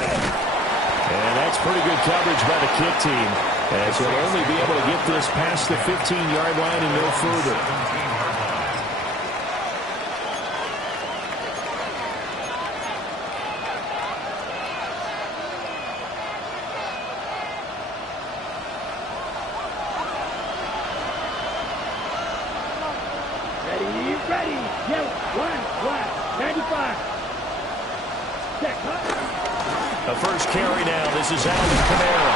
And that's pretty good coverage by the kick team, as he'll only be able to get this past the 15-yard line and no further. The first carry now. This is Alvin Kamara.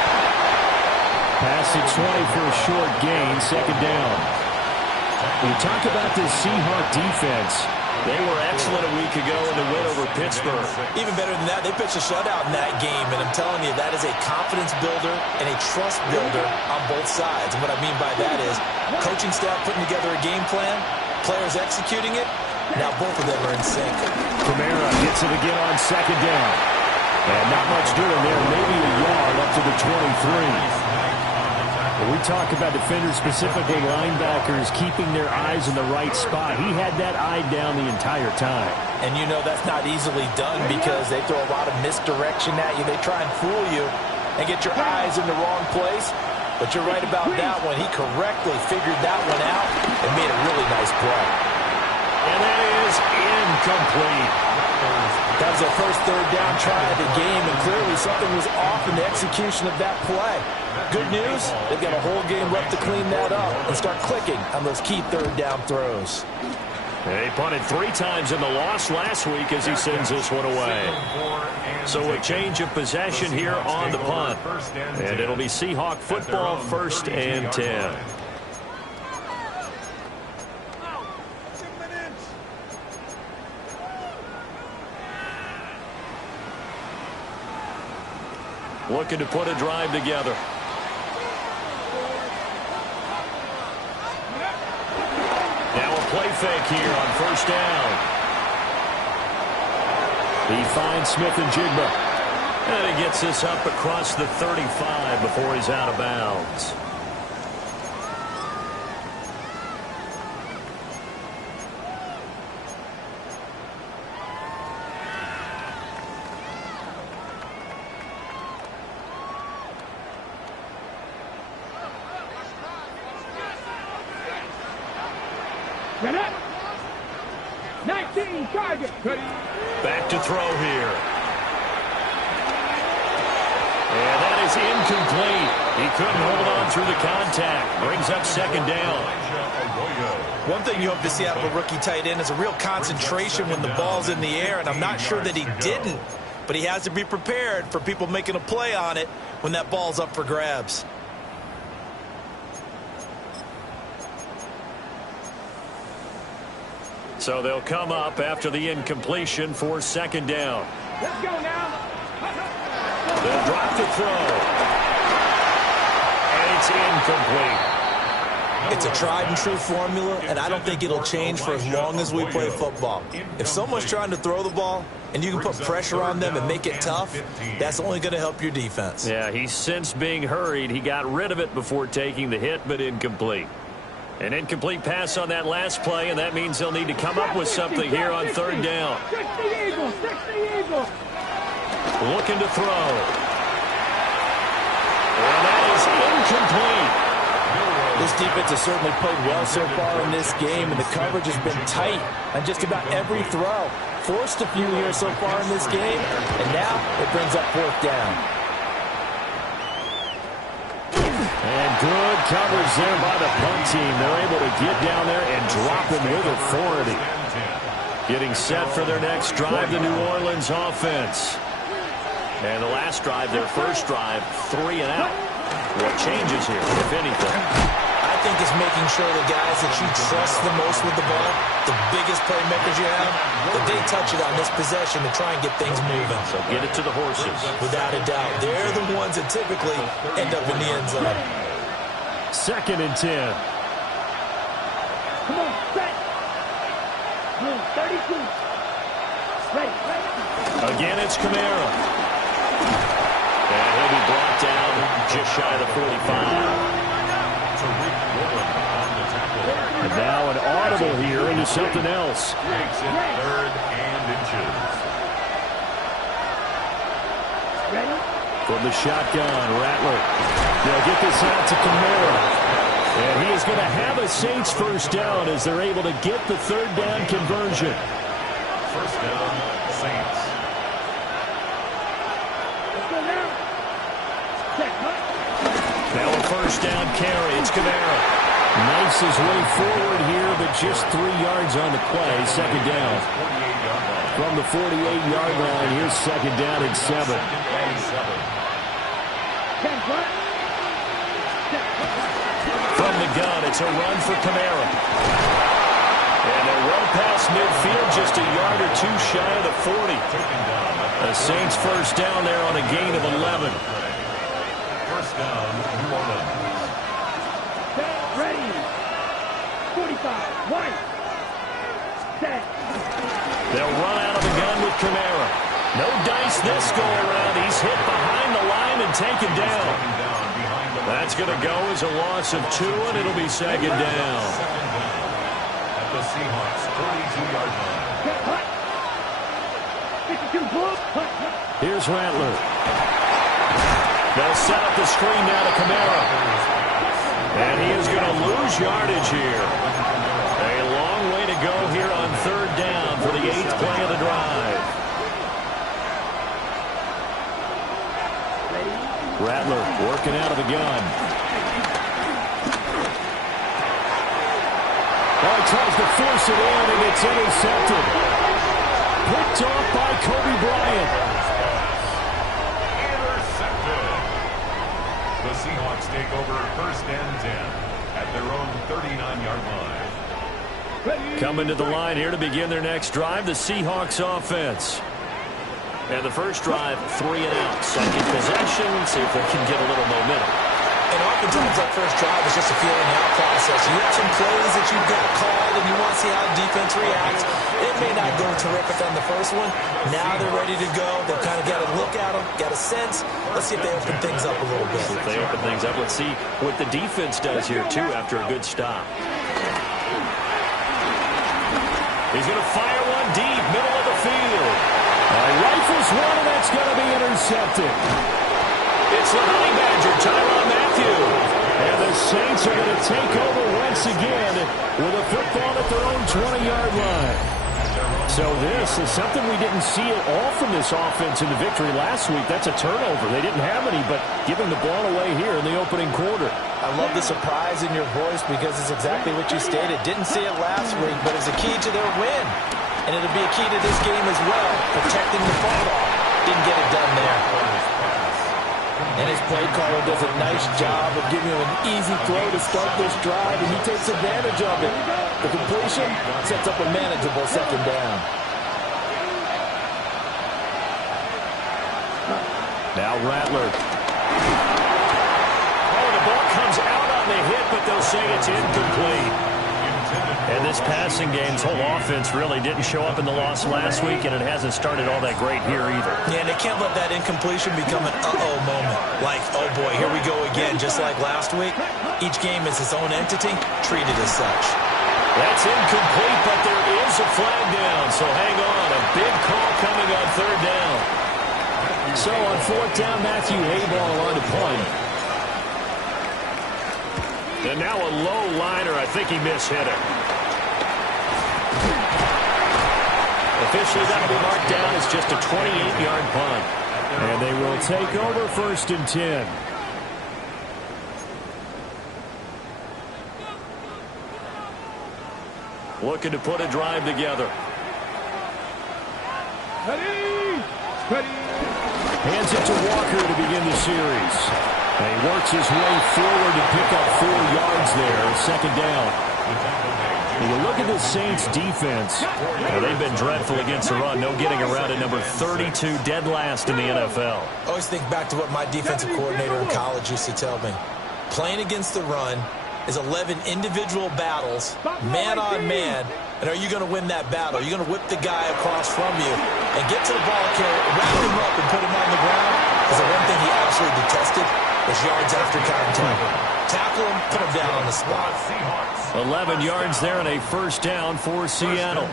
Pass to 20 for a short gain, second down. We talk about this Seahawk defense. They were excellent a week ago in the win over Pittsburgh. Even better than that, they pitched a shutout in that game, and I'm telling you, that is a confidence builder and a trust builder on both sides. And what I mean by that is coaching staff putting together a game plan, players executing it. Now both of them are in sync. Kamara gets it again on second down. And not much doing there. Maybe a yard up to the 23. When we talk about defenders, specifically linebackers, keeping their eyes in the right spot, he had that eye down the entire time. And you know that's not easily done because they throw a lot of misdirection at you. They try and fool you and get your eyes in the wrong place. But you're right about that one. He correctly figured that one out and made a really nice play. And that is incomplete. That was their first third down try of the game, and clearly something was off in the execution of that play. Good news, they've got a whole game left to clean that up and start clicking on those key third down throws. They punted 3 times in the loss last week as he sends this one away. So a change of possession here on the punt. And it'll be Seahawk football, 1st and 10. Looking to put a drive together. Now a play fake here on 1st down. He finds Smith-Njigba. And he gets this up across the 35 before he's out of bounds. Back to throw here. And that is incomplete. He couldn't hold on through the contact. Brings up 2nd down. One thing you hope to see out of a rookie tight end is a real concentration when the ball's in the air, and I'm not sure that he didn't, but he has to be prepared for people making a play on it when that ball's up for grabs. So they'll come up after the incompletion for 2nd down. Let's go now. They'll drop the throw. And it's incomplete. It's a tried and true formula, and I don't think it'll change for as long as we play football. If someone's trying to throw the ball and you can put pressure on them and make it tough, that's only going to help your defense. Yeah, he's since being hurried. He got rid of it before taking the hit, but incomplete. An incomplete pass on that last play, and that means they'll need to come up with something here on 3rd down. Looking to throw. And that is incomplete. This defense has certainly played well so far in this game, and the coverage has been tight on just about every throw. Forced a few here so far in this game, and now it brings up 4th down. And good coverage there by the punt team. They're able to get down there and drop him with authority. Getting set for their next drive, the New Orleans offense. And the last drive, their first drive, 3 and out. What changes here, if anything? I think it's making sure the guys that you trust the most with the ball, the biggest playmakers you have, that they touch it on this possession to try and get things moving. So get it to the horses. Without a doubt. They're the ones that typically end up in the end zone. 2nd and 10. Come on, set. 32. Ready. Again, it's Kamara. And he'll be brought down just shy of the 45. And now an audible here into something else. Makes it 3rd and inches. From the shotgun, Rattler. They'll get this out to Kamara. And he is going to have a Saints first down as they're able to get the third down conversion. First down, Saints. Let's go now. Set, cut. Now a first down carry. It's Kamara. Knifes his way forward here, but just 3 yards on the play. Second down. From the 48-yard line, here's second down and 7. 10, cut. From the gun, it's a run for Kamara. And a run past midfield, just a yard or two shy of the 40. The Saints first down there on a gain of 11. First down, New Orleans. Set, ready. 45, white. Set. They'll run out of the gun with Kamara. No dice this go-around. He's hit behind the line and taken down. That's going to go as a loss of 2, and it'll be second down. At the Seahawks 42-yard line. Set, cut. 52, pull. Cut, cut. Here's Rattler. They'll set up the screen now to Kamara. And he is going to lose yardage here. A long way to go here on third down for the 8th play of the drive. Rattler working out of the gun. Oh, he tries to force it in, and it's intercepted. Picked off by Kobe Bryant. Intercepted. The Seahawks take over first and 10 at their own 39-yard line. Coming to the line here to begin their next drive, the Seahawks offense. And the first drive, 3 and out. Second possession, see if they can get a little momentum. And oftentimes that first drive is just a feeling out process. You have some plays that you've got called and you want to see how the defense reacts. It may not go terrific on the first one. Now they're ready to go. They've kind of got to look at them, got a sense. Let's see if they open things up a little bit. If they open things up, let's see what the defense does here, too, after a good stop. He's going to fire one deep, middle of the field. Rifles one, and that's going to be intercepted. It's the Honey Badger, Tyrann Mathieu. And the Saints are going to take over once again with a football at their own 20-yard line. So this is something we didn't see at all from this offense in the victory last week. That's a turnover. They didn't have any, but giving the ball away here in the opening quarter. I love the surprise in your voice because it's exactly what you stated. Didn't see it last week, but it's a key to their win. And it'll be a key to this game as well, protecting the football. Didn't get it done there. And his play caller does a nice job of giving him an easy throw to start this drive, and he takes advantage of it. The completion sets up a manageable second down. Now Rattler. Oh, the ball comes out on the hit, but they'll say it's incomplete. And this passing game's whole offense really didn't show up in the loss last week, and it hasn't started all that great here either. Yeah, and they can't let that incompletion become an uh-oh moment. Like, oh boy, here we go again, just like last week. Each game is its own entity, treated as such. That's incomplete, but there is a flag down, so hang on. A big call coming on third down. So on fourth down, Matthew Hayball on to punt. And now a low liner. I think he mishit it. Officially, that'll be marked down as just a 28-yard punt. And they will take over first and 10. Looking to put a drive together. Ready. Ready. Hands it to Walker to begin the series. And he works his way forward to pick up 4 yards there. Second down. When you look at the Saints defense, they've been dreadful against the run. No getting around at number 32, dead last in the NFL. I always think back to what my defensive coordinator in college used to tell me. Playing against the run is 11 individual battles, man on man. And are you going to win that battle? Are you going to whip the guy across from you and get to the ball carrier, wrap him up and put him on the ground? Because the one thing he absolutely detested was yards after contact. Tackle him, put him down on the spot. 11 yards there and a first down for Seattle.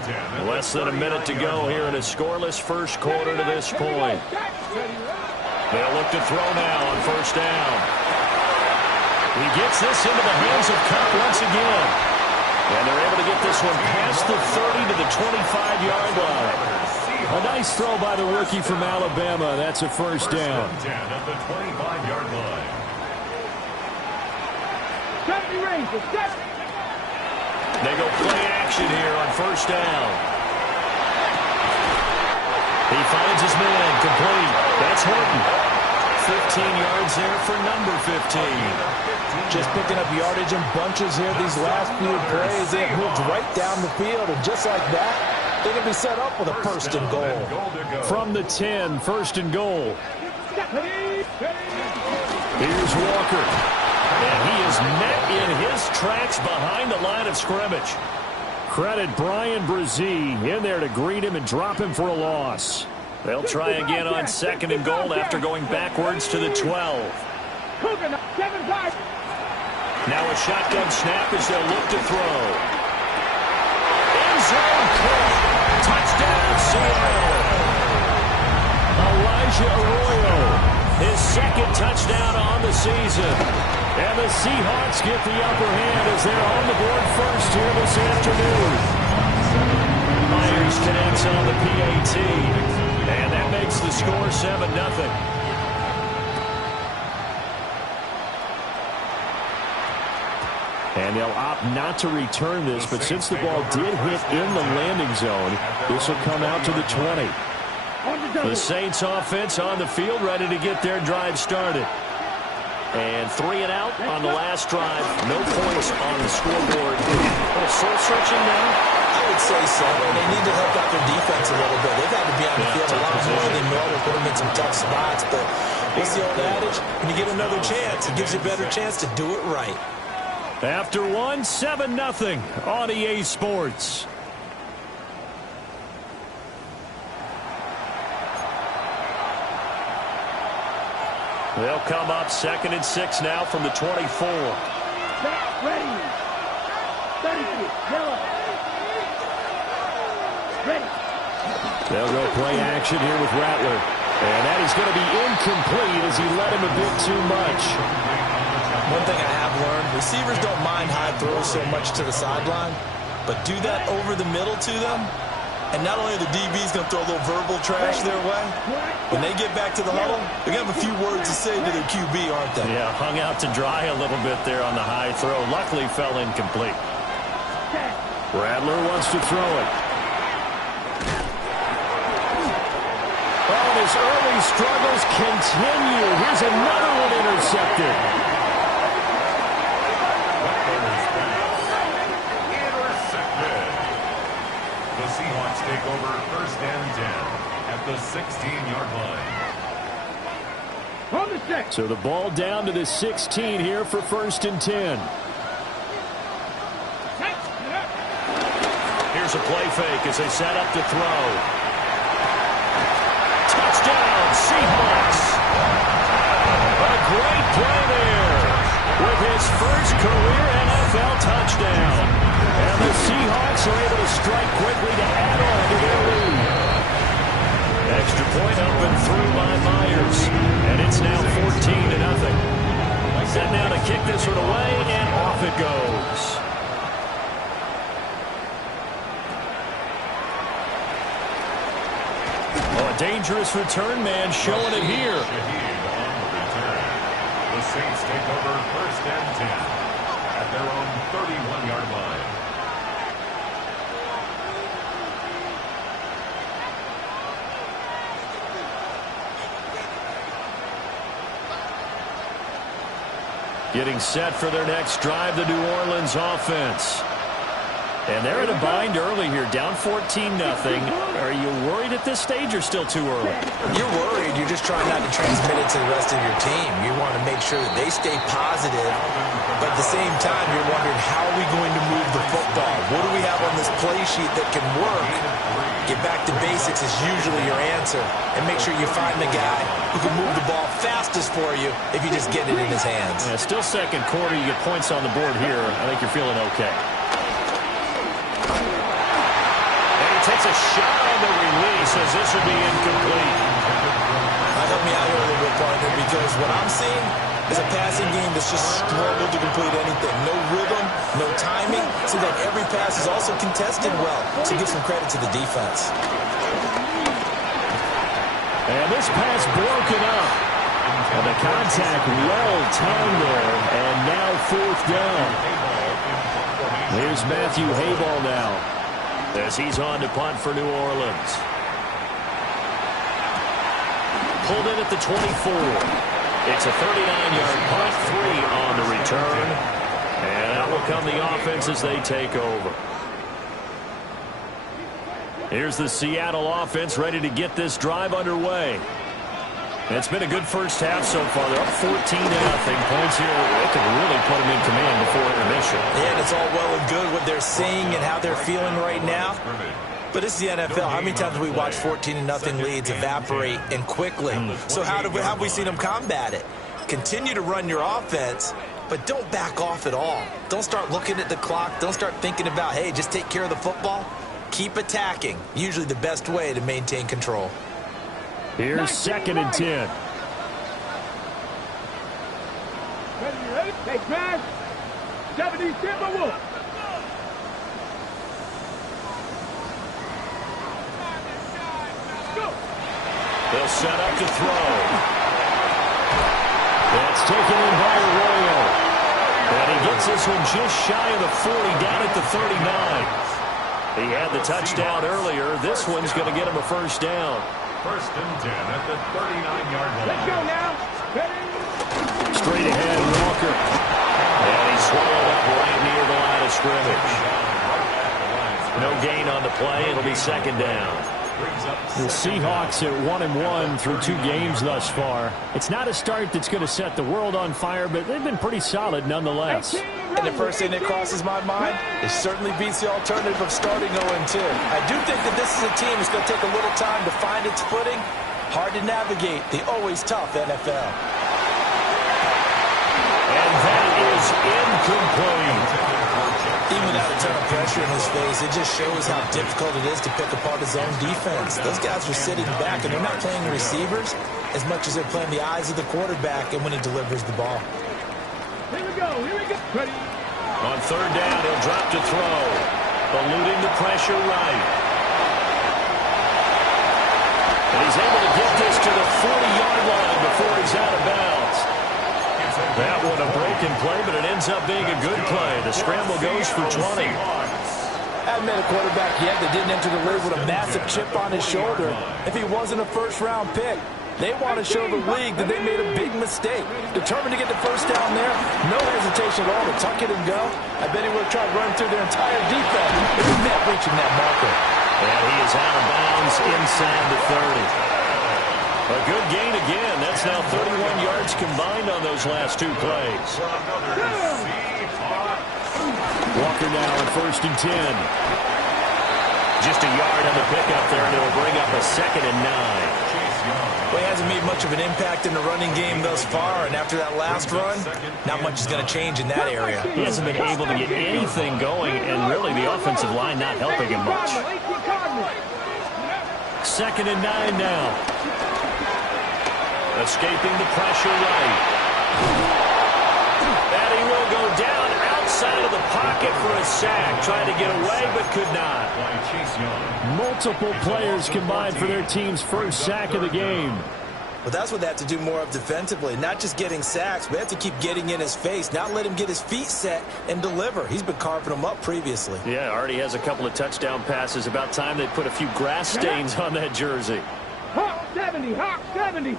Less than a minute to go here in a scoreless first quarter to this point. They'll look to throw now on first down. He gets this into the hands of Kupp once again. And they're able to get this one past the 30 to the 25-yard line. A nice throw by the rookie from Alabama. That's a first down. At the 25-yard line. They go play action here on first down. He finds his man, complete. That's Horton. 15 yards there for number 15. Just picking up yardage in bunches here these last few plays. They have moved right down the field, and just like that, they're going to be set up with a first and goal. From the 10, first and goal. Here's Walker. And he is met in his tracks behind the line of scrimmage. Credit Brian Brzee in there to greet him and drop him for a loss. They'll try again on second and goal after going backwards to the 12. Now a shotgun snap as they'll look to throw. End zone kick. Touchdown, Seattle. Elijah Arroyo, his second touchdown on the season. And the Seahawks get the upper hand as they're on the board first here this afternoon. Myers connects on the PAT. And that makes the score 7-0. And they'll opt not to return this, but since the ball did hit in the landing zone, this will come out to the 20. The Saints offense on the field, ready to get their drive started. And 3 and out on the last drive. No points on the scoreboard. A little soul-searching now? I would say so. They need to help out their defense a little bit. They've had to be on the field a lot more than normal, put them in some tough spots. But what's the old adage? When you get another chance, it gives you a better chance to do it right. After 7-0 on EA Sports. They'll come up 2nd and 6 now from the 24. Ready. 32. Yellow. Ready. They'll go play action here with Rattler. And that is going to be incomplete as he led him a bit too much. One thing I have learned, receivers don't mind high throws so much to the sideline, but do that over the middle to them, and not only are the DBs going to throw a little verbal trash their way, when they get back to the huddle, they're going to have a few words to say to their QB, aren't they? Yeah, hung out to dry a little bit there on the high throw. Luckily fell incomplete. Rattler wants to throw it. Oh, his early struggles continue. Here's another one intercepted. The Seahawks take over first and 10 at the 16-yard line. So the ball down to the 16 here for first and 10. Here's a play fake as they set up to throw. Touchdown, Seahawks. A great play there with his first career NFL touchdown. And the Seahawks are able to strike quickly to add on to their lead. Extra point up and through by Myers. And it's now 14-0. Set now to kick this one away, and off it goes. Oh, a dangerous return man showing it here. The Saints take over first and 10 at their own 31-yard line. Getting set for their next drive, the New Orleans offense. And they're in a bind early here, down 14-0. Are you worried at this stage or still too early? You're worried. You're just trying not to transmit it to the rest of your team. You want to make sure that they stay positive, but at the same time, you're wondering, how are we going to move the football? What do we have on this play sheet that can work? Get back to basics is usually your answer, and make sure you find the guy who can move the ball fastest for you if you just get it in his hands. Yeah, still second quarter. You get points on the board here. I think you're feeling okay. And he takes a shot on the release as this will be incomplete. Help me out here a little bit, partner, Because what I'm seeing is a passing game that's just struggled to complete anything. No rhythm, no timing. Seems like every pass is also contested well. So give some credit to the defense. And this pass broken up. And the contact well timed there. And now 4th down. Here's Matthew Hayball now, as he's on to punt for New Orleans. Pulled in at the 24. It's a 39-yard punt, 3 on the return. And out will come the offense as they take over. Here's the Seattle offense ready to get this drive underway. It's been a good first half so far. They're up 14-0. Points here that could really put them in command before intermission. Yeah, and it's all well and good what they're seeing and how they're feeling right now. But it's the NFL. How many times have we watched 14-0 leads evaporate and quickly? So how have we seen them combat it? Continue to run your offense, but don't back off at all. Don't start looking at the clock. Don't start thinking about, hey, just take care of the football. Keep attacking. Usually the best way to maintain control. Here's 2nd and 10. Ready? Take drive. 70, step by one. They'll set up to throw. That's taken in by Arroyo. And he gets this one just shy of the 40, down at the 39. He had the touchdown earlier. This one's going to get him a first down. 1st and 10 at the 39-yard line. Let's go now. Ready? Straight ahead, Walker. And he's swallowed up right near the line of scrimmage. No gain on the play. It'll be 2nd down. The Seahawks are 1-1 through 2 games thus far. It's not a start that's going to set the world on fire, but they've been pretty solid nonetheless. And the first thing that crosses my mind, it certainly beats the alternative of starting 0-2. I do think that this is a team that's going to take a little time to find its footing. Hard to navigate the always tough NFL. And that is incomplete. Even without a ton of pressure in his face, it just shows how difficult it is to pick apart his own defense. Those guys are sitting back, and they're not playing the receivers as much as they're playing the eyes of the quarterback and when he delivers the ball. Here we go. Ready? On 3rd down, he'll drop to throw. Eluding the pressure right. And he's able to get this to the 40-yard line before he's out of bounds. That one a broken play, but it ends up being a good play. The scramble goes for 20. I haven't met a quarterback yet that didn't enter the league with a massive chip on his shoulder. If he wasn't a first-round pick, they want to show the league that they made a big mistake. Determined to get the first down there, no hesitation at all to tuck it and go. I bet he would have tried to run through their entire defense if he meant reaching that marker. And he is out of bounds inside the 30. A good gain again. That's now 31 yards combined on those last 2 plays. Walker now on 1st and 10. Just a yard on the pickup there, and it'll bring up a 2nd and 9. Well, he hasn't made much of an impact in the running game thus far, and after that last run, not much is going to change in that area. He hasn't been able to get anything going, and really the offensive line not helping him much. 2nd and 9 now. Escaping the pressure right. And he will go down outside of the pocket for a sack. Trying to get away, but could not. Multiple players combined for their team's first sack of the game. But that's what they have to do more of defensively. Not just getting sacks, but they have to keep getting in his face. Not let him get his feet set and deliver. He's been carving them up previously. Yeah, already has a couple of touchdown passes. About time they put a few grass stains on that jersey. Hawk 70, Hawk 70.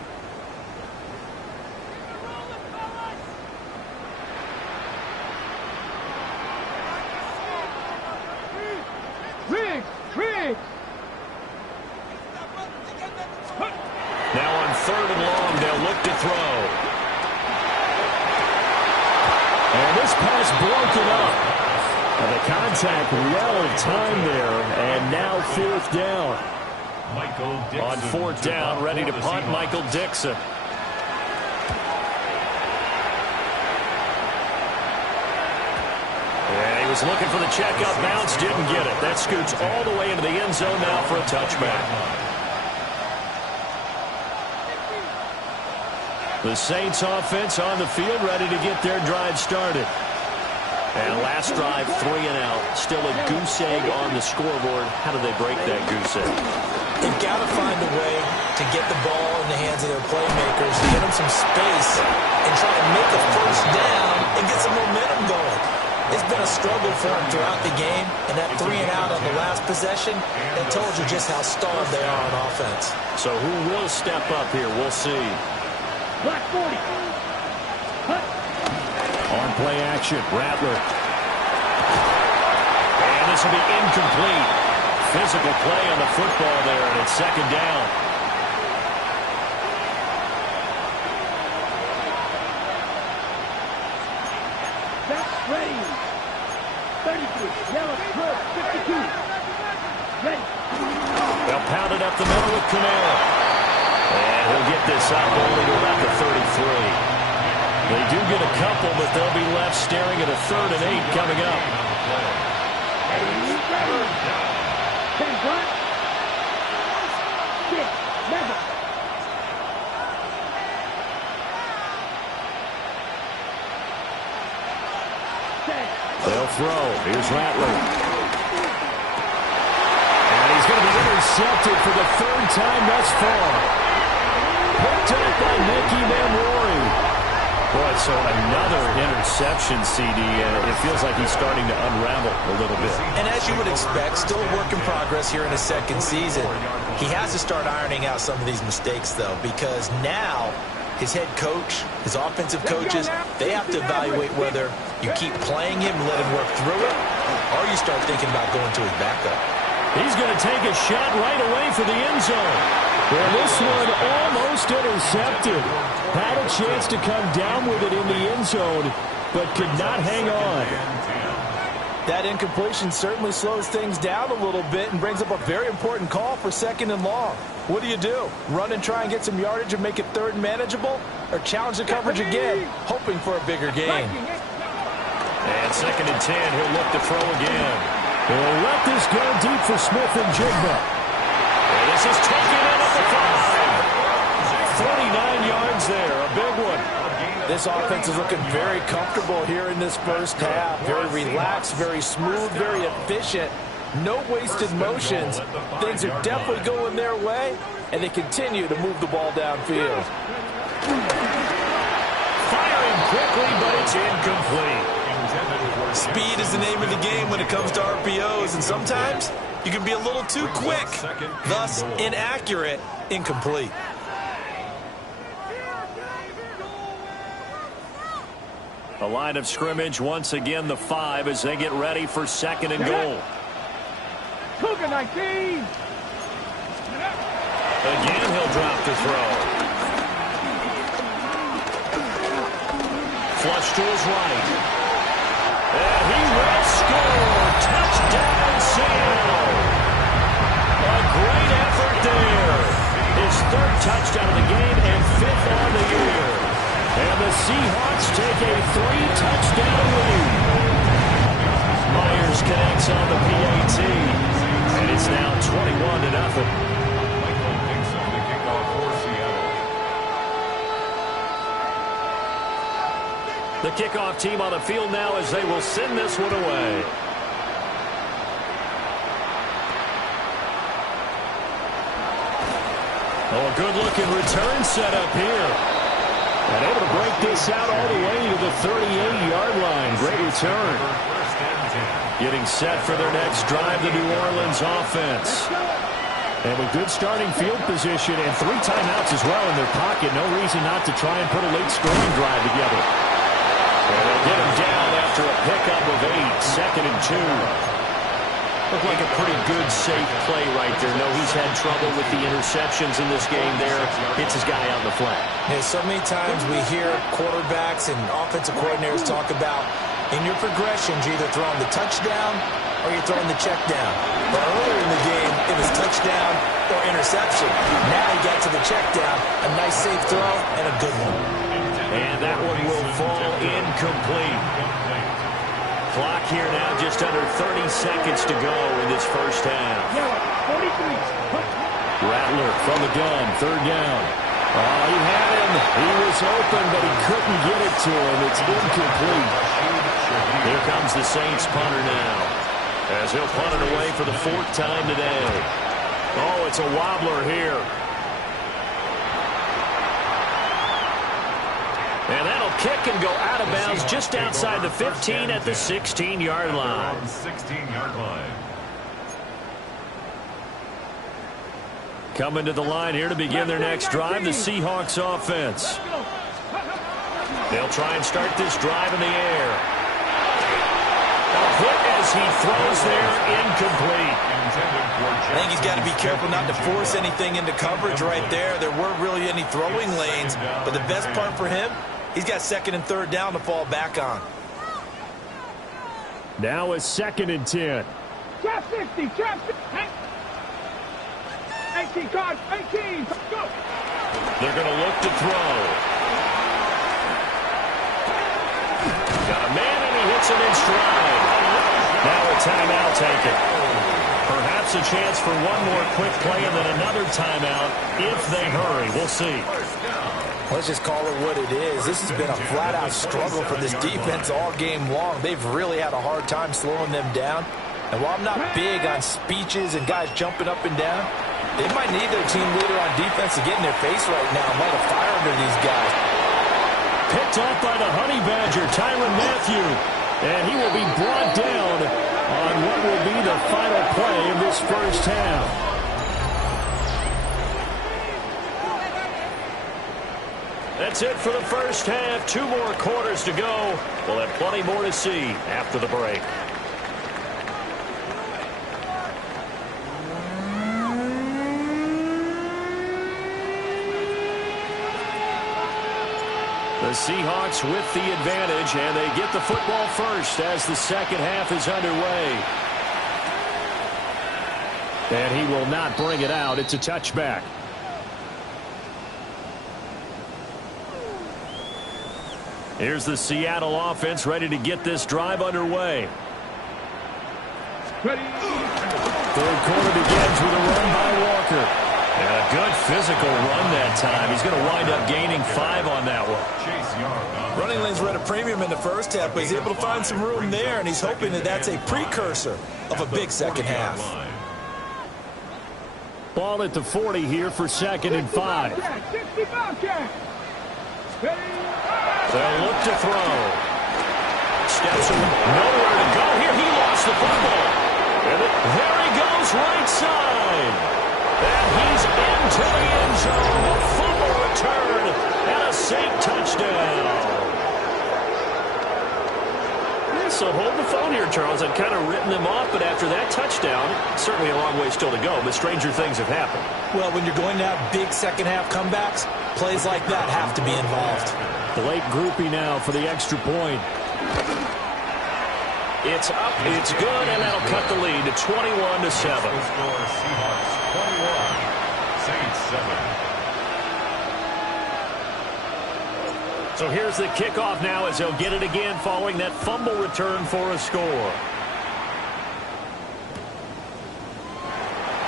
Riggs. Now on 3rd and long, they'll look to throw. And this pass broken up. And the contact well timed there. And now 4th down. On 4th down, ready to punt, Michael Dickson. And he was looking for the checkup bounce, didn't get it. That scoots all the way into the end zone now for a touchback. The Saints offense on the field, ready to get their drive started. And last drive, 3 and out. Still a goose egg on the scoreboard. How do they break that goose egg? They've got to find a way to get the ball in the hands of their playmakers, get them some space, and try to make a first down and get some momentum going. It's been a struggle for them throughout the game, and that 3 and out on the last possession, that told you just how starved they are on offense. So who will step up here? We'll see. Black 40. Hut. On play action, Rattler. And this will be incomplete. Physical play on the football there, and it's second down. That's ready. 33. Yellow club 52. Ready. They'll pound it up the middle with Kamara. And he'll get this up only to about the 33. They do get a couple, but they'll be left staring at a 3rd and 8 coming up. They'll throw. Here's Rattler. And he's going to be intercepted for the 3rd time thus far. Picked up by Nicky Manroy. Boy, so another interception, CD, and it feels like he's starting to unravel a little bit. And as you would expect, still a work in progress here in his second season. He has to start ironing out some of these mistakes, though, because now his head coach, his offensive coaches, they have to evaluate whether you keep playing him and let him work through it, or you start thinking about going to his backup. He's going to take a shot right away for the end zone. Well, this one almost intercepted. Had a chance to come down with it in the end zone, but could not hang on. That incompletion certainly slows things down a little bit and brings up a very important call for 2nd and long. What do? Run and try and get some yardage and make it 3rd and manageable? Or challenge the coverage again, hoping for a bigger gain? And 2nd and 10, he'll look to throw again. He'll let this go deep for Smith and Jigba. And this is taken in at the 5. 49 yards there, a big one. This offense is looking very comfortable here in this first half. Very relaxed, very smooth, very efficient. No wasted motions. Things are definitely going their way, and they continue to move the ball downfield. Firing quickly, but it's incomplete. Speed is the name of the game when it comes to RPOs, and sometimes you can be a little too quick, thus inaccurate, incomplete. The line of scrimmage, once again, the 5 as they get ready for 2nd and goal. Cougar 19. Again, he'll drop to throw. Flush to his right. And he will score. Touchdown, Seattle. A great effort there. His 3rd touchdown of the game and 5th on the year. And the Seahawks take a 3-touchdown lead. Myers connects on the PAT. And it's now 21-0. The kickoff team on the field now as they will send this one away. Oh, a good-looking return set up here. And able to break this out all the way to the 38-yard line. Great return. Getting set for their next drive, the New Orleans offense. And with good starting field position and 3 timeouts as well in their pocket, no reason not to try and put a late scoring drive together. And they'll get him down after a pickup of 8, 2nd and 2. Looked like a pretty good, safe play right there. No, he's had trouble with the interceptions in this game there. Hits his guy on the flat. Yeah, so many times we hear quarterbacks and offensive coordinators talk about in your progressions, you're either throwing the touchdown or you're throwing the check down. But earlier in the game, it was touchdown or interception. Now he got to the check down, a nice safe throw, and a good one. And that one will fall incomplete. Clock here now, just under 30 seconds to go in this first half. Yellow 43. Rattler from the gun, 3rd down. Oh, he had him. He was open, but he couldn't get it to him. It's incomplete. Here comes the Saints punter now, as he'll punt it away for the 4th time today. Oh, it's a wobbler here. And that'll kick and go out of bounds just outside the 15 at the 16-yard line. 16-yard line. Coming to the line here to begin their next drive, the Seahawks offense. They'll try and start this drive in the air. A hit as he throws there, incomplete. I think he's got to be careful not to force anything into coverage right there. There weren't really any throwing lanes, but the best part for him, he's got 2nd and 3rd down to fall back on. Now it's 2nd and 10. Trap 60, trap 60. 18 cards, 18, go! They're going to look to throw. Got a man and he hits it in stride. Now a timeout taken. Perhaps a chance for one more quick play and then another timeout if they hurry. We'll see. Let's just call it what it is. This has been a flat-out struggle for this defense all game long. They've really had a hard time slowing them down. And while I'm not big on speeches and guys jumping up and down, they might need their team leader on defense to get in their face right now and light a fire under these guys. Picked off by the Honey Badger, Tyrann Mathieu. And he will be brought down on what will be the final play of this first half. That's it for the first half. 2 more quarters to go. We'll have plenty more to see after the break. The Seahawks with the advantage, and they get the football first as the second half is underway. And he will not bring it out. It's a touchback. Here's the Seattle offense ready to get this drive underway. Ready. 3rd quarter begins with a run by Walker. And a good physical run that time. He's going to wind up gaining 5 on that one. Running lanes were at a premium in the first half, but he's able to find some room there, and he's hoping that that's a precursor of a big second half. Ball at the 40 here for 2nd and 5. They'll look to throw. Steps nowhere to go here. He lost the football. And there he goes right side. And he's into the end zone. A fumble return and a Saint touchdown. So hold the phone here, Charles. I'd kind of written them off, but after that touchdown, certainly a long way still to go, but stranger things have happened. Well, when you're going to have big second half comebacks, plays like that have to be involved. Blake Grupe now for the extra point. It's up, it's good, and that'll cut the lead to 21-7. Seahawks 21, Saints 7. So here's the kickoff now as they'll get it again following that fumble return for a score.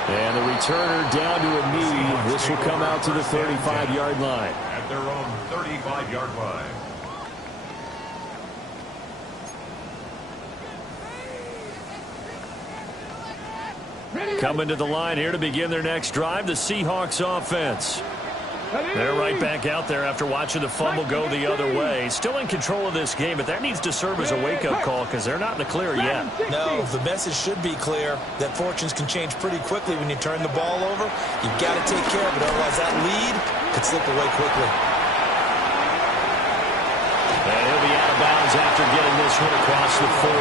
And the returner down to a knee. This will come out to the 35-yard line. At their own 35-yard line. Coming to the line here to begin their next drive, the Seahawks offense. They're right back out there after watching the fumble go the other way. Still in control of this game, but that needs to serve as a wake-up call because they're not in the clear yet. No, the message should be clear that fortunes can change pretty quickly when you turn the ball over. You've got to take care of it, otherwise that lead could slip away quickly. And he'll be out of bounds after getting this one across the 40.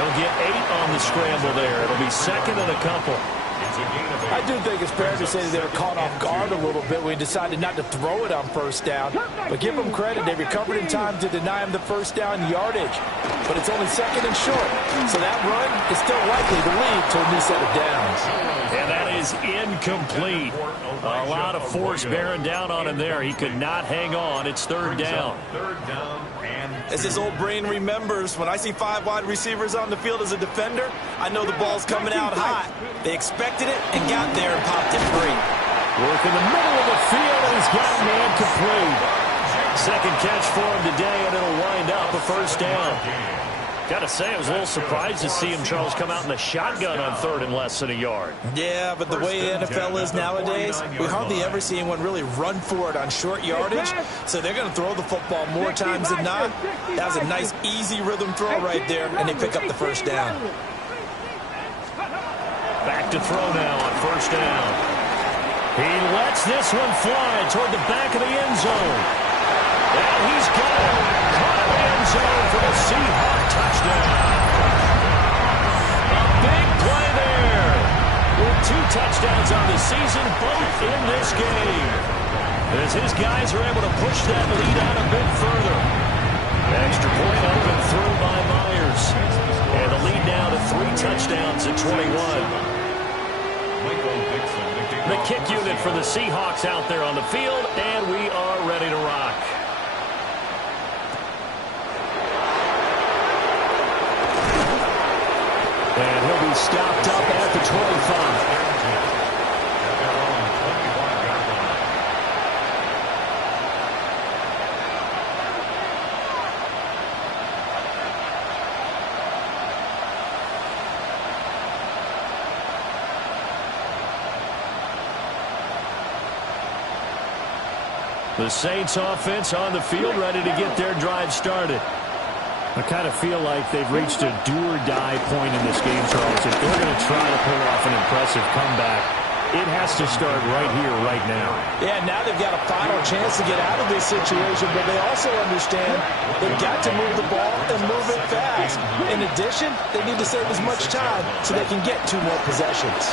He'll get 8 on the scramble there. It'll be 2nd and a couple. I do think it's fair to say that they were caught off guard a little bit when he decided not to throw it on first down. But give them credit, they recovered in time to deny him the first down yardage. But it's only 2nd and short. So that run is still likely to lead to a new set of downs. And that is incomplete. A lot of force bearing down on him there. He could not hang on. It's 3rd down. 3rd down and 3. As his old brain remembers, when I see 5 wide receivers on the field as a defender, I know the ball's coming out hot. They expected it and got there and popped it free. Work in the middle of the field, and he's got a man complete. Second catch for him today, and it'll wind up a first down. Got to say, I was a little surprised to see him, Charles, come out in the shotgun on third and less than a yard. Yeah, but the way the NFL is nowadays, we hardly ever see anyone really run for it on short yardage. So they're going to throw the football more times than not. That was a nice, easy rhythm throw right there, and they pick up the first down. Back to throw now on first down. He lets this one fly toward the back of the end zone. And he's got it. Caught in the end zone for the Seahawk touchdown. A big play there. With 2 touchdowns on the season, both in this game. As his guys are able to push that lead out a bit further. Extra point up and through by Myers. And the lead now to 3 touchdowns at 21. The kick unit for the Seahawks out there on the field, and we are ready to rock. And he'll be stopped up at the 25. The Saints offense on the field, ready to get their drive started. I kind of feel like they've reached a do-or-die point in this game, Charles. If they're going to try to pull off an impressive comeback, it has to start right here, right now. Yeah, now they've got a final chance to get out of this situation, but they also understand they've got to move the ball and move it fast. In addition, they need to save as much time so they can get 2 more possessions.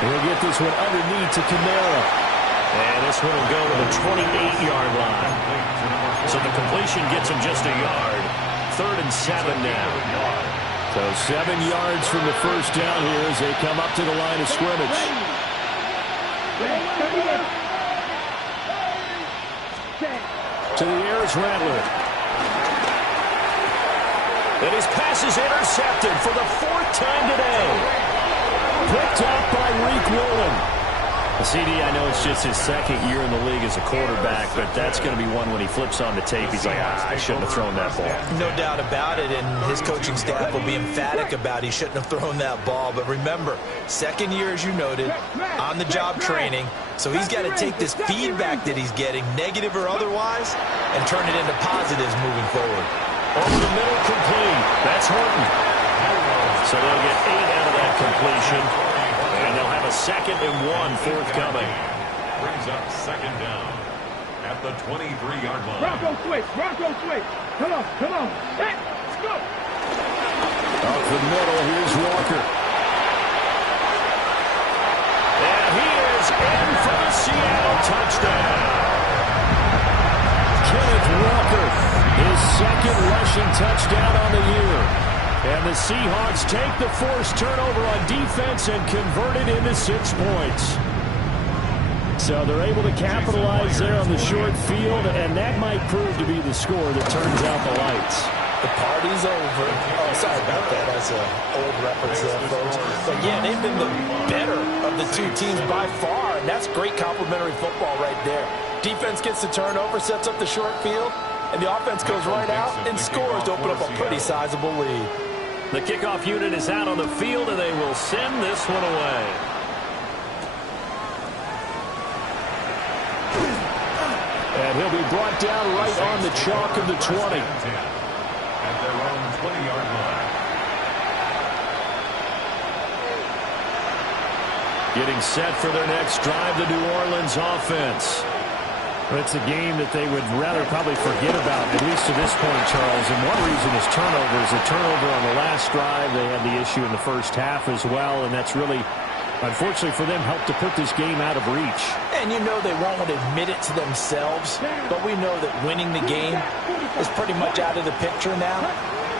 We'll get this one underneath to Kamara. And this one will go to the 28-yard line. So the completion gets him just a yard. 3rd and 7 now. So 7 yards from the first down here as they come up to the line of scrimmage. To the air is Rattler. And his pass is intercepted for the 4th time today. Picked up by Reek Woolen. CD, I know it's just his 2nd year in the league as a quarterback, but that's going to be one when he flips on the tape. He's like, I shouldn't have thrown that ball. No doubt about it, and his coaching staff will be emphatic about he shouldn't have thrown that ball. But remember, 2nd year, as you noted, on-the-job training, so he's got to take this feedback that he's getting, negative or otherwise, and turn it into positives moving forward. Over the middle, complete. That's Horton. So they'll get 8 out of that completion. And they'll have a 2nd and 1 forthcoming. Brings up 2nd down at the 23-yard line. Bronco switch. Come on. Let's go. Up the middle, here's Walker. And he is in for the Seattle touchdown. Kenneth Walker, his 2nd rushing touchdown on the year. And the Seahawks take the forced turnover on defense and convert it into 6 points. So they're able to capitalize there on the short field, and that might prove to be the score that turns out the lights. The party's over. Oh, sorry about that. That's an old reference there, folks. But, yeah, they've been the better of the 2 teams by far, and that's great complimentary football right there. Defense gets the turnover, sets up the short field, and the offense goes right out and scores to open up a pretty sizable lead. The kickoff unit is out on the field, and they will send this one away. And he'll be brought down right on the chalk of the 20. At their own 20-yard line. Getting set for their next drive, the New Orleans offense. It's a game that they would rather probably forget about, at least to this point, Charles. And one reason is turnovers. A turnover on the last drive. They had the issue in the first half as well, and that's really, unfortunately for them, helped to put this game out of reach. And you know they won't admit it to themselves, but we know that winning the game is pretty much out of the picture now.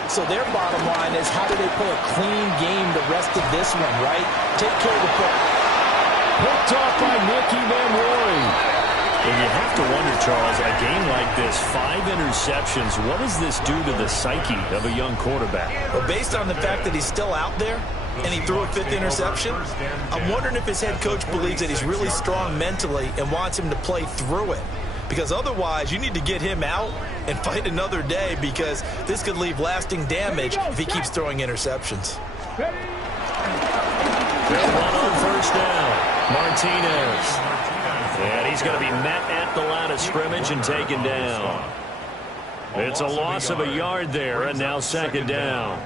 So their bottom line is, how do they play a clean game the rest of this one, right? Take care of the football. Picked off by Nicky Van Roy. And you have to wonder, Charles, a game like this, 5 interceptions, what does this do to the psyche of a young quarterback? Well, based on the fact that he's still out there, and he threw a 5th interception, I'm wondering if his head coach believes that he's really strong mentally and wants him to play through it. Because otherwise, you need to get him out and fight another day, because this could leave lasting damage if he keeps throwing interceptions. They'll run on first down. Martinez. And he's going to be met at the line of scrimmage and taken down. It's a loss of a yard there, and now second down.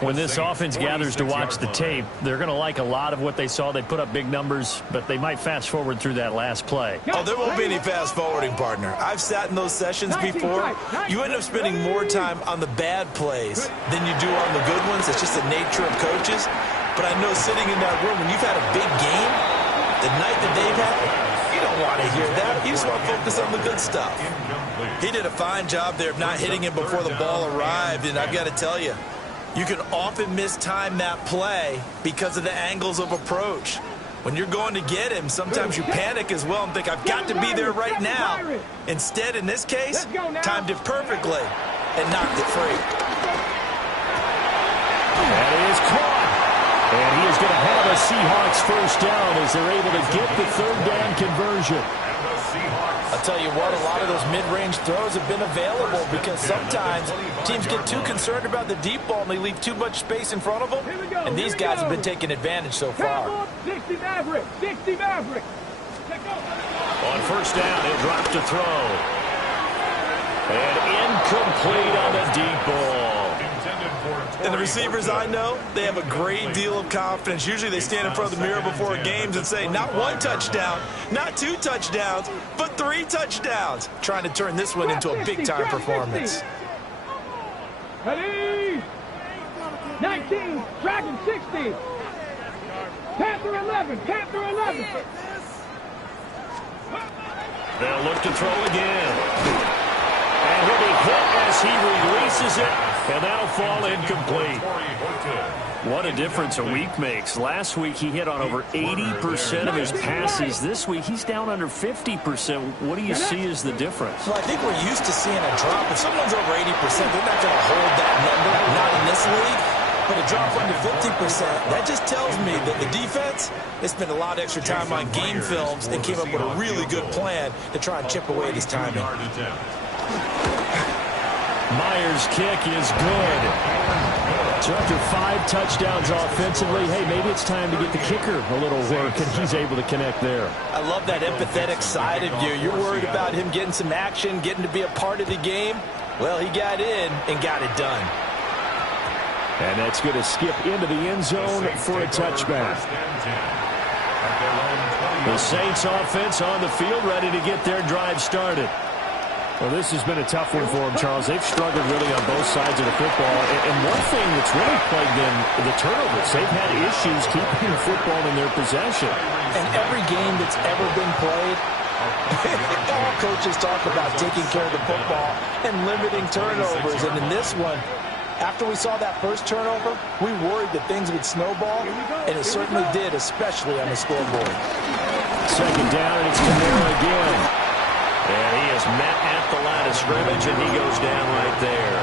When this offense gathers to watch the tape, they're going to like a lot of what they saw. They put up big numbers, but they might fast forward through that last play. Oh, there won't be any fast forwarding, partner. I've sat in those sessions before. You end up spending more time on the bad plays than you do on the good ones. It's just the nature of coaches. But I know sitting in that room, when you've had a big game, the night that they've had, you don't want to hear that. You just want to focus on the good stuff. He did a fine job there of not hitting him before the ball arrived, and I've got to tell you, you can often mistime that play because of the angles of approach. When you're going to get him, sometimes you panic as well and think, I've got to be there right now. Instead, in this case, timed it perfectly and knocked it free. That is caught. And he is going to have a Seahawks first down as they're able to get the third down conversion. I'll tell you what, a lot of those mid-range throws have been available because sometimes teams get too concerned about the deep ball and they leave too much space in front of them. And these guys have been taking advantage so far. 60 Maverick. 60 Maverick. On first down, he'll drop to throw. And incomplete on the deep ball. And the receivers I know, they have a great deal of confidence. Usually they stand in front of the mirror before games and say, not 1 touchdown, not 2 touchdowns, but 3 touchdowns. Trying to turn this one into a big-time performance. Ready? 19, Dragon 60. Panther 11, Panther 11. They'll look to throw again. And he'll be hit as he releases it, and that'll fall incomplete. What a difference a week makes. Last week he hit on over 80% of his passes. This week he's down under 50%. What do you see as the difference? Well, I think we're used to seeing a drop. If someone's over 80%, they're not going to hold that number, not in this league. But a drop under 50%, that just tells me that the defense, they spent a lot of extra time on game films and came up with a really good plan to try and chip away at his timing. Myers' kick is good. So after 5 touchdowns offensively, hey, maybe it's time to get the kicker a little work, and he's able to connect there. I love that empathetic side of you. You're worried about him getting some action, getting to be a part of the game. Well, he got in and got it done. And that's going to skip into the end zone for a touchback. The Saints offense on the field, ready to get their drive started. Well, this has been a tough one for them, Charles. They've struggled really on both sides of the football. And one thing that's really plagued them, the turnovers. They've had issues keeping the football in their possession. And every game that's ever been played, all coaches talk about taking care of the football and limiting turnovers. And in this one, after we saw that first turnover, we worried that things would snowball, and it certainly did, especially on the scoreboard. Second down, and it's Kamara again. And he is met at the line of scrimmage, and he goes down right there.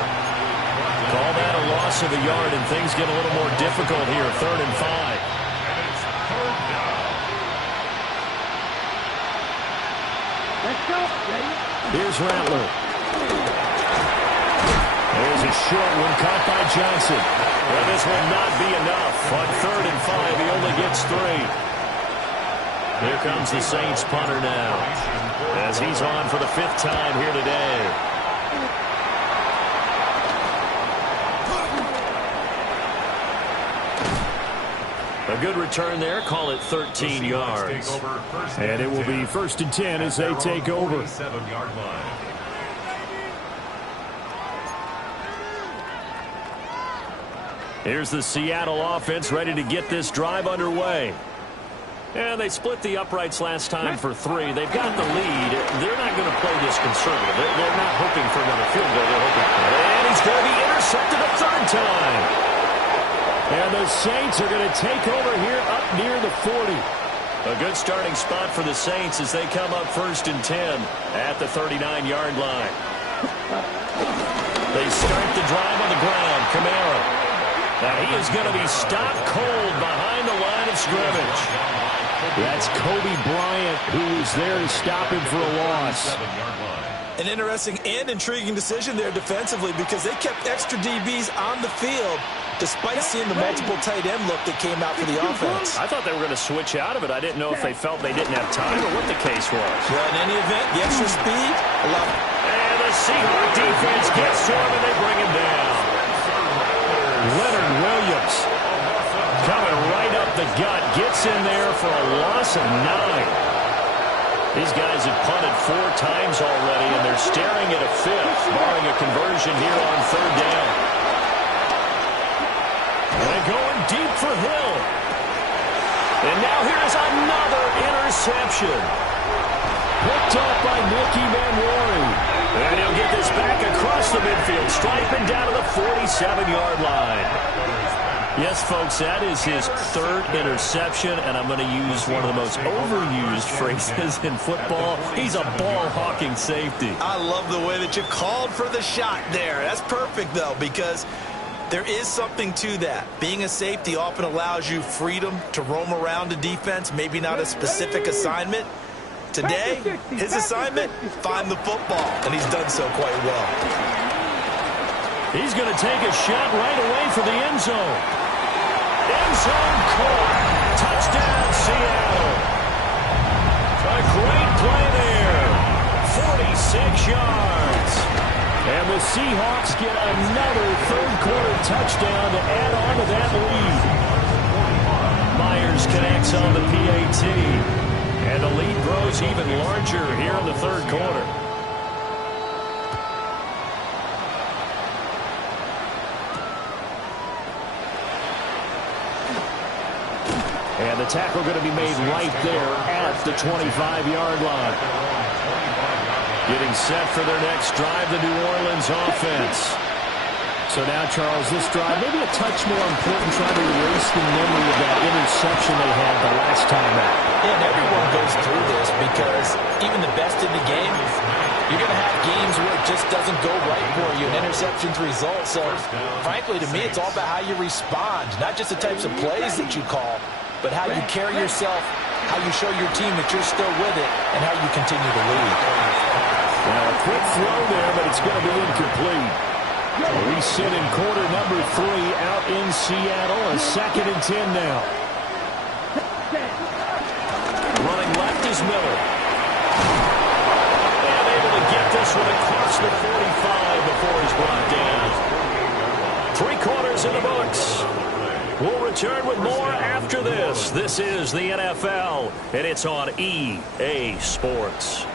Call that a loss of a yard, and things get a little more difficult here, 3rd and 5. Let's go. Here's Rattler. There's a short one caught by Johnson. Well, this will not be enough. On 3rd and 5, he only gets 3. Here comes the Saints punter now, as he's on for the 5th time here today. A good return there. Call it 13 yards. And it will be 1st and 10 as they take over. Here's the Seattle offense ready to get this drive underway. And they split the uprights last time for 3. They've got the lead. They're not going to play this conservative. They're not hoping for another field goal. They're hoping. And he's going to be intercepted a 3rd time. And the Saints are going to take over here up near the 40. A good starting spot for the Saints as they come up 1st and 10 at the 39-yard line. They start the drive on the ground. Kamara. And he is going to be stopped cold behind the line of scrimmage. That's Kobe Bryant who was there to stop him for a loss. An interesting and intriguing decision there defensively because they kept extra DBs on the field despite seeing the multiple tight end look that came out for the offense. I thought they were going to switch out of it. I didn't know if they felt they didn't have time or what the case was. Well, in any event, the extra speed, allowed. And the Seahawks defense gets to him and they bring him down. Leonard Williams coming right up the gut, gets in there for a loss of 9. These guys have punted 4 times already, and they're staring at a 5th, barring a conversion here on 3rd down. And going deep for Hill. And now here's another interception. Picked up by Nicky Manwari. And he'll get this back across the midfield, striping down to the 47-yard line. Yes, folks, that is his 3rd interception, and I'm going to use one of the most overused phrases in football. He's a ball-hawking safety. I love the way that you called for the shot there. That's perfect, though, because there is something to that. Being a safety often allows you freedom to roam around a defense, maybe not a specific assignment. Today, his assignment, find the football, and he's done so quite well. He's going to take a shot right away for the end zone. End zone caught. Touchdown, Seattle. A great play there. 46 yards. And the Seahawks get another 3rd-quarter touchdown to add on to that lead. Myers connects on the PAT. And the lead grows even larger here in the 3rd quarter. And the tackle going to be made right there at the 25-yard line. Getting set for their next drive, the New Orleans offense. So now, Charles, this drive maybe a touch more important, trying to erase the memory of that interception they had the last time out. And everyone goes through this because even the best in the game, you're going to have games where it just doesn't go right for you, and interceptions result. So, frankly, to me, it's all about how you respond, not just the types of plays that you call, but how you carry yourself, how you show your team that you're still with it, and how you continue to lead. Well, a quick throw there, but it's going to be incomplete. We sit in quarter number 3 out in Seattle. A 2nd and 10 now. Running left is Miller. And able to get this one across the 45 before he's brought down. 3 quarters in the books. We'll return with more after this. This is the NFL, and it's on EA Sports.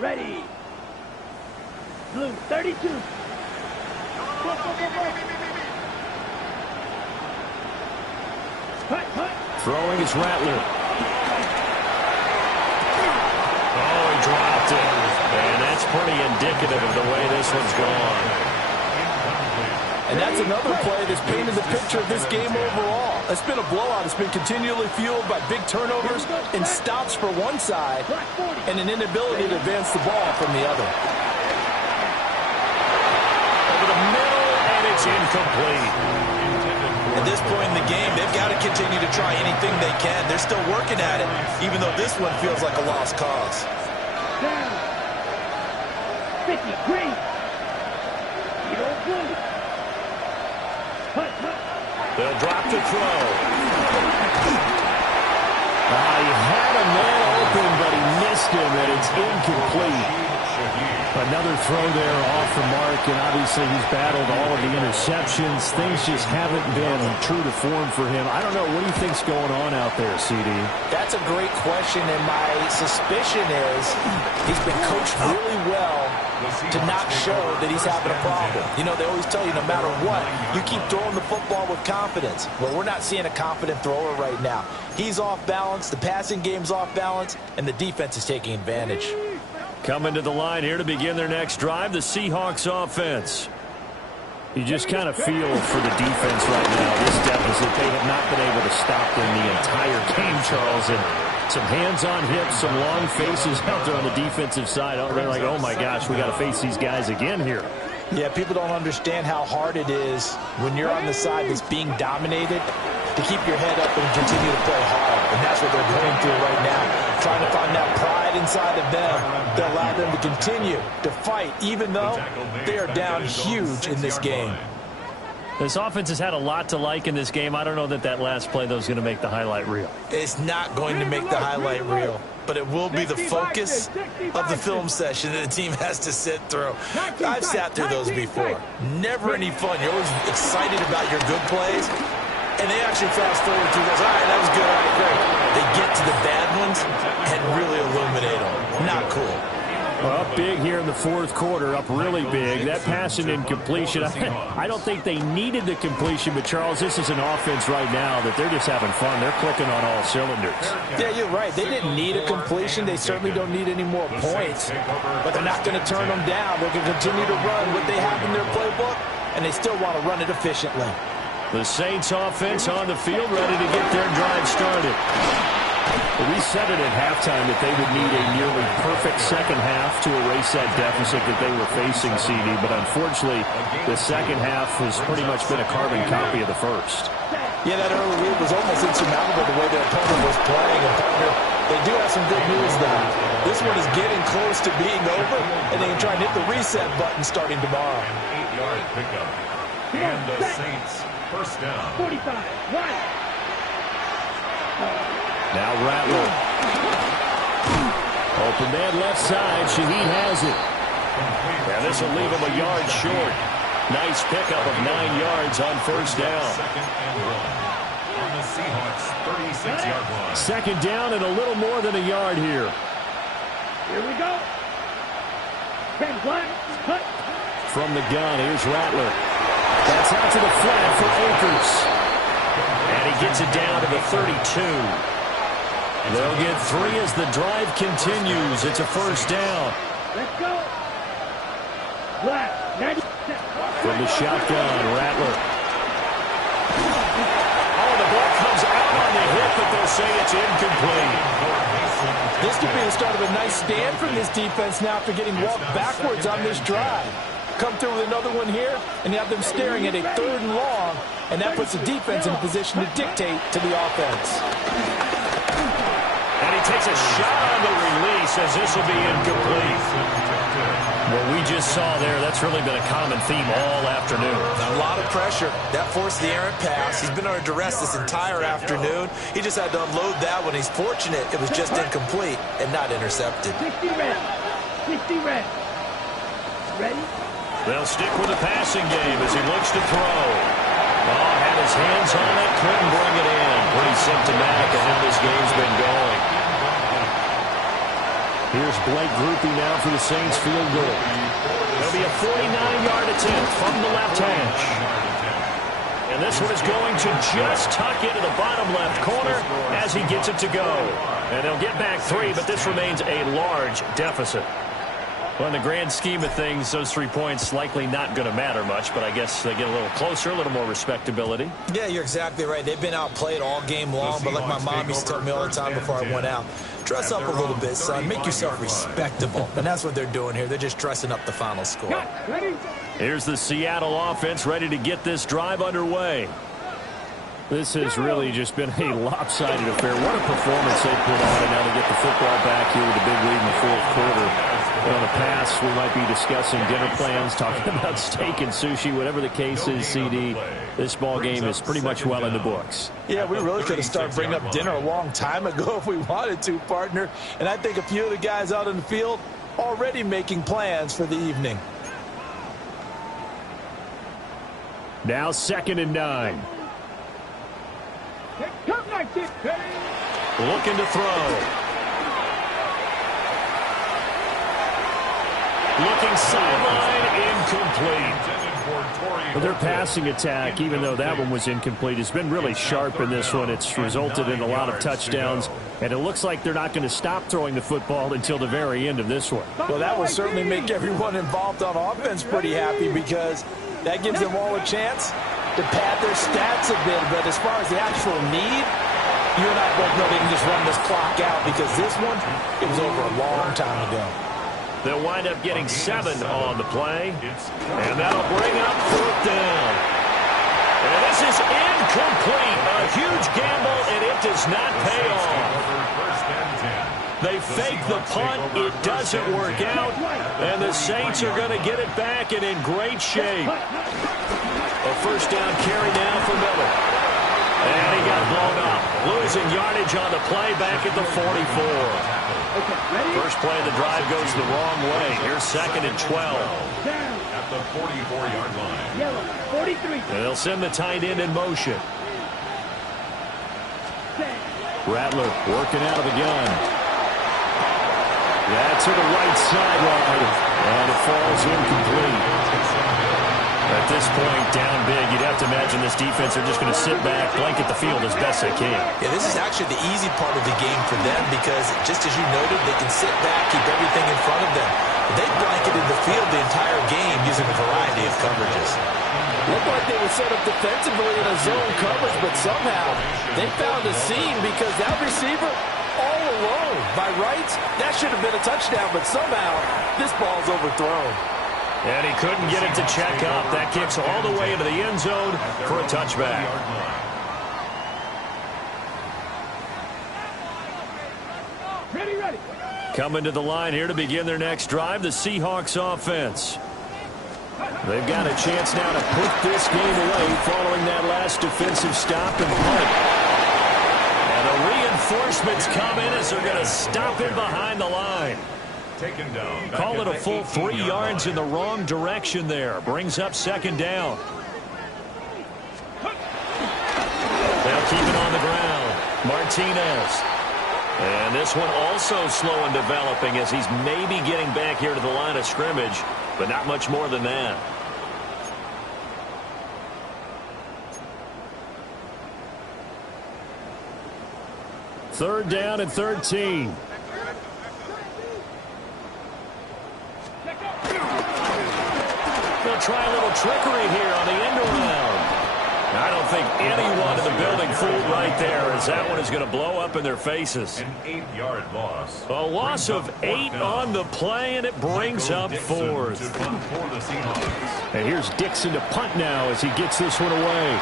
Ready. Blue, 32. Go, go, go, go. Hut, hut. Throwing is Rattler. Oh, he dropped it. And that's pretty indicative of the way this one's gone. And that's another play that's painted the picture of this game overall. It's been a blowout. It's been continually fueled by big turnovers and stops for one side and an inability to advance the ball from the other. Over the middle, and it's incomplete. At this point in the game, they've got to continue to try anything they can. They're still working at it, even though this one feels like a lost cause. Down. 50, green. You don't blue. Hut, hut. They'll drop the throw. He had a man open, but he missed him, and it's incomplete. Another throw there off the mark, and obviously he's battled all of the interceptions. Things just haven't been true to form for him. I don't know. What do you think's going on out there, CD? That's a great question, and my suspicion is he's been coached really well to not show that he's having a problem. You know, they always tell you no matter what, you keep throwing the football with confidence. Well, we're not seeing a confident thrower right now. He's off balance, the passing game's off balance, and the defense is taking advantage. Coming to the line here to begin their next drive, the Seahawks offense. You just kind of feel for the defense right now. This deficit, they have not been able to stop them the entire game, Charles. And some hands on hips, some long faces out there on the defensive side. Oh, they're like, oh, my gosh, we got to face these guys again here. Yeah, people don't understand how hard it is when you're on the side that's being dominated to keep your head up and continue to play hard. And that's what they're going through right now, trying to find that pride inside of them to allow them to continue to fight, even though they are down huge in this game. This offense has had a lot to like in this game. I don't know that that last play, though, is going to make the highlight reel. It's not going to make the highlight reel, but it will be the focus of the film session that the team has to sit through. I've sat through those before. Never any fun. You're always excited about your good plays, and they actually fast forward through those. All right, that was good. All right, great. They get to the bad ones and really illuminate them. Not cool. Well, up big here in the fourth quarter, up really big. That pass and incompletion, I don't think they needed the completion, but, Charles, this is an offense right now that they're just having fun. They're clicking on all cylinders. Yeah, you're right. They didn't need a completion. They certainly don't need any more points, but they're not going to turn them down. They're going to continue to run what they have in their playbook, and they still want to run it efficiently. The Saints offense on the field, ready to get their drive started. We said it at halftime that they would need a nearly perfect second half to erase that deficit that they were facing, CD. But unfortunately, the second half has pretty much been a carbon copy of the first. Yeah, that early lead was almost insurmountable the way their opponent was playing. And partner, they do have some good news, though. This one is getting close to being over, and they can try and hit the reset button starting tomorrow. 8-yard pickup. And the Saints first down. 45, right. Now Rattler. Open man left side. Shaheed has it. And this will leave him a yard short. Nice pickup of 9 yards on first down. Second and 1 on the Seahawks 36-yard line. Second down and a little more than a yard here. Here we go. 10 flat. Cut. From the gun, here's Rattler. That's out to the flat for Akers. And he gets it down to the 32. They'll get 3 as the drive continues. It's a first down. Let's go. Flat. 90. From the shotgun, Rattler. Oh, the ball comes out on the hit, but they'll say it's incomplete. This could be the start of a nice stand from this defense now after getting walked backwards on this drive. Come through with another one here, and you have them staring at a 3rd and long, and that puts the defense in a position to dictate to the offense. And he takes a shot on the release as this will be incomplete. What we just saw there, that's really been a common theme all afternoon. A lot of pressure. That forced the errant pass. He's been under duress this entire afternoon. He just had to unload that one. He's fortunate it was just incomplete and not intercepted. 60 red. 60 red. Ready? They'll stick with the passing game as he looks to throw. Oh, had his hands on it, couldn't bring it in. Pretty symptomatic of how this game's been going. Here's Blake Grupe now for the Saints field goal. There'll be a 49-yard attempt from the left hash. And this one is going to just tuck into the bottom left corner as he gets it to go. And they'll get back 3, but this remains a large deficit. Well, in the grand scheme of things, those 3 points likely not going to matter much, but I guess they get a little closer, a little more respectability. Yeah, you're exactly right. They've been outplayed all game long, but like my mom used to tell me all the time before I went out, dress up a little bit, son. Make yourself respectable. And that's what they're doing here. They're just dressing up the final score. Ready? Here's the Seattle offense ready to get this drive underway. This has really just been a lopsided affair. What a performance they put on, and now they get the football back here with a big lead in the fourth quarter. In the past, we might be discussing dinner plans, talking about steak and sushi, whatever the case is, CD. This ball game is pretty much well in the books. Yeah, we really could have started bringing up dinner a long time ago if we wanted to, partner. And I think a few of the guys out in the field already making plans for the evening. Now 2nd and 9. Come like this, ready? Looking to throw. Looking sideline, incomplete. But their passing attack, even though that one was incomplete, has been really sharp in this one. It's resulted in a lot of touchdowns, and it looks like they're not going to stop throwing the football until the very end of this one. Well, that will certainly make everyone involved on offense pretty happy because That gives them all a chance to pad their stats a bit. But as far as the actual need, you and I both know they can just run this clock out because this one, it was over a long time ago. They'll wind up getting 7 on the play. And that'll bring up 4th down. And this is incomplete. A huge gamble, and it does not pay off. They fake the punt. It doesn't work out. And the Saints are going to get it back and in great shape. A 1st down carry now for Miller. And he got blown up. Losing yardage on the play back at the 44. First play of the drive goes the wrong way. Here's 2nd and 12. At the 44-yard line. Yellow, 43. And they'll send the tight end in motion. Rattler working out of the gun. That's to the right sideline. And it falls incomplete. At this point, down big, you'd have to imagine this defense are just going to sit back, blanket the field as best they can. Yeah, this is actually the easy part of the game for them because, just as you noted, they can sit back, keep everything in front of them. They blanketed the field the entire game using a variety of coverages. Looked like they were set up defensively in a zone coverage, but somehow they found a seam because that receiver all alone. By rights, that should have been a touchdown, but somehow this ball's overthrown. And he couldn't get it to check up. That kicks all the way into the end zone for a touchback. Ready. Coming to the line here to begin their next drive, the Seahawks offense. They've got a chance now to put this game away following that last defensive stop and punt. And the reinforcements come in as they're going to stop him behind the line. Taken down. Call it a full 3 yards in the wrong direction there. Brings up 2nd down. They'll keep it on the ground. Martinez. And this one also slow in developing as he's maybe getting back here to the line of scrimmage, but not much more than that. Third down and 13. They'll try a little trickery here on the end around. I don't think anyone in the building fooled right there as that one is going to blow up in their faces. An 8-yard loss. A loss of 8 on the play, and it brings up 4th. And here's Dixon to punt now as he gets this one away.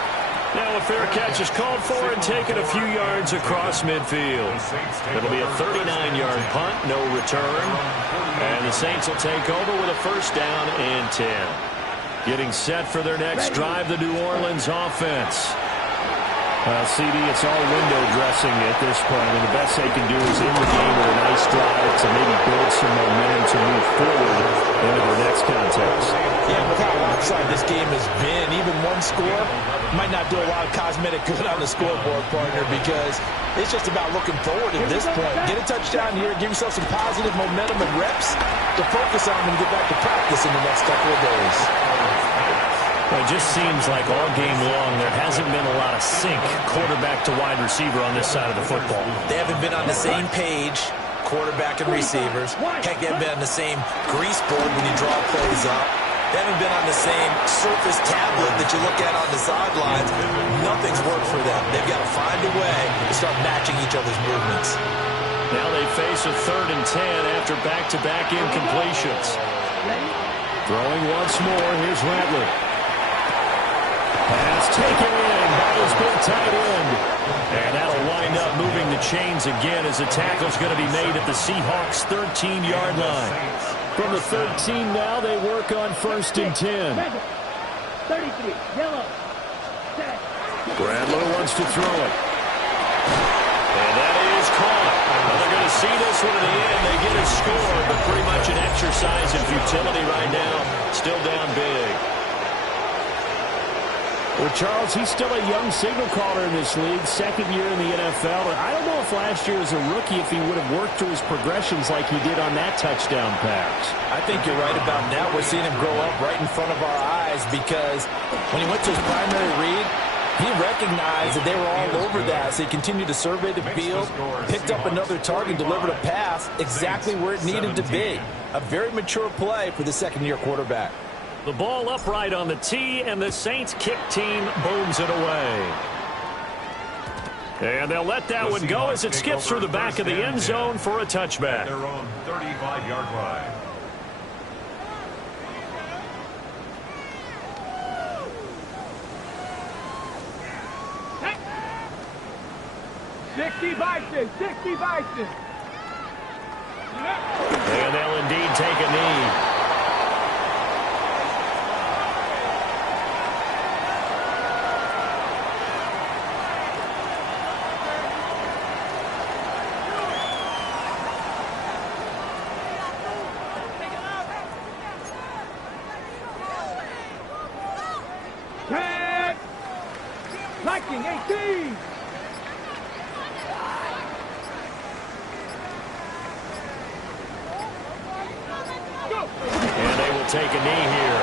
Now a fair catch is called for and taken a few yards across midfield. It'll be a 39-yard punt, no return. And the Saints will take over with a 1st down and 10. Getting set for their next drive, the New Orleans offense. Well, CD, it's all window dressing at this point. I mean, the best they can do is end the game with a nice drive to maybe build some momentum to move forward into their next contest. Yeah, with how lopsided this game has been, even one score might not do a lot of cosmetic good on the scoreboard, partner, because it's just about looking forward at this point. Get a touchdown here, give yourself some positive momentum and reps to focus on and get back to practice in the next couple of days. Well, it just seems like all game long there hasn't been a lot of sync quarterback to wide receiver on this side of the football. They haven't been on the same page, quarterback and receivers. Heck, they haven't been on the same grease board when you draw plays up. They haven't been on the same surface tablet that you look at on the sidelines. Nothing's worked for them. They've got to find a way to start matching each other's movements. Now they face a 3rd and 10 after back-to-back incompletions. Throwing once more, here's Rattler. Pass taken in by his big tight end. And that'll wind up moving the chains again as the tackle's going to be made at the Seahawks' 13-yard line. From the 13 now, they work on 1st and 10. 33, yellow. Rattler wants to throw it. And that is caught. Well, they're going to see this one in the end. They get a score, but pretty much an exercise in futility right now. Still down big. Well, Charles, he's still a young signal caller in this league, 2nd year in the NFL. I don't know if last year as a rookie if he would have worked through his progressions like he did on that touchdown pass. I think you're right about that. We're seeing him grow up right in front of our eyes because when he went to his primary read, he recognized that they were all over that. So he continued to survey the field, picked up another target, delivered a pass exactly where it needed to be. A very mature play for the 2nd-year quarterback. The ball upright on the tee, and the Saints kick team booms it away. And they'll let that one go as it skips through the back of the end zone for a touchback. Their own 35-yard line. Bison, 60 Bison. And they'll indeed take a knee. Viking 18. And they will take a knee here.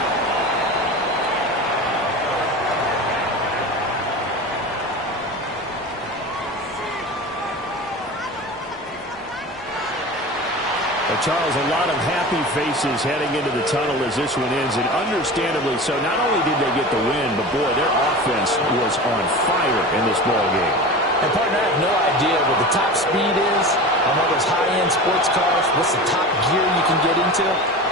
Charles, a lot of happy faces heading into the tunnel as this one ends, and understandably so. Not only did they get the win, but boy, their offense was on fire in this ball game. And partner, I have no idea what the top speed is on one of those high-end sports cars. What's the top gear you can get into?